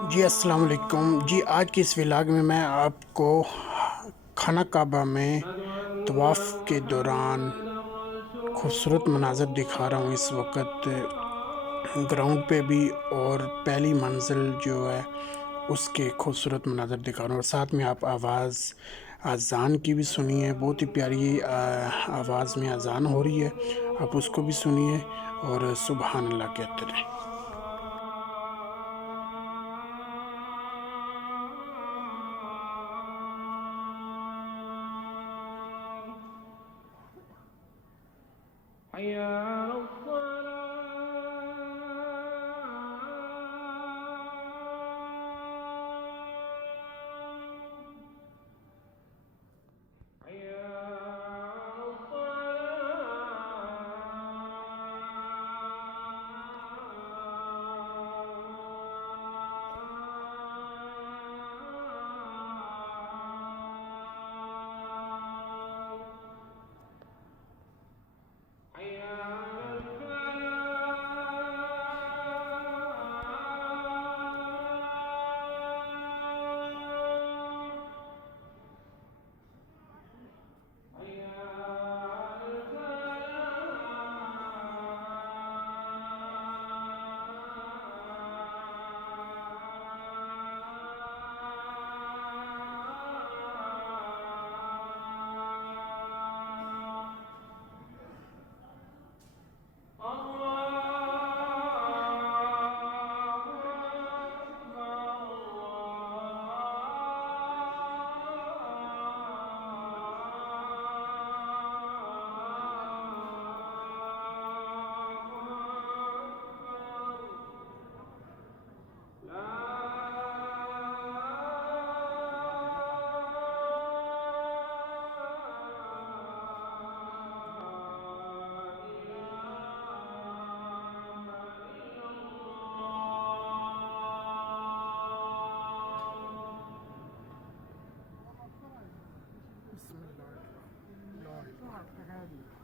जी अस्सलाम वालेकुम जी। आज की इस व्लॉग में मैं आपको खाना काबा में तवाफ़ के दौरान खूबसूरत मनाज़र दिखा रहा हूँ। इस वक्त ग्राउंड पे भी और पहली मंजिल जो है उसके खूबसूरत मनाज़र दिखा रहा हूँ, और साथ में आप आवाज़ अज़ान की भी सुनिए। बहुत ही प्यारी आवाज़ में अज़ान हो रही है, आप उसको भी सुनिए और सुबहान अल्लाह कहते रहें। حي على الصلاة. حي على الصلاة. حي على الفلاح. حي على الفلاح. بسم الله الرحمن الرحيم.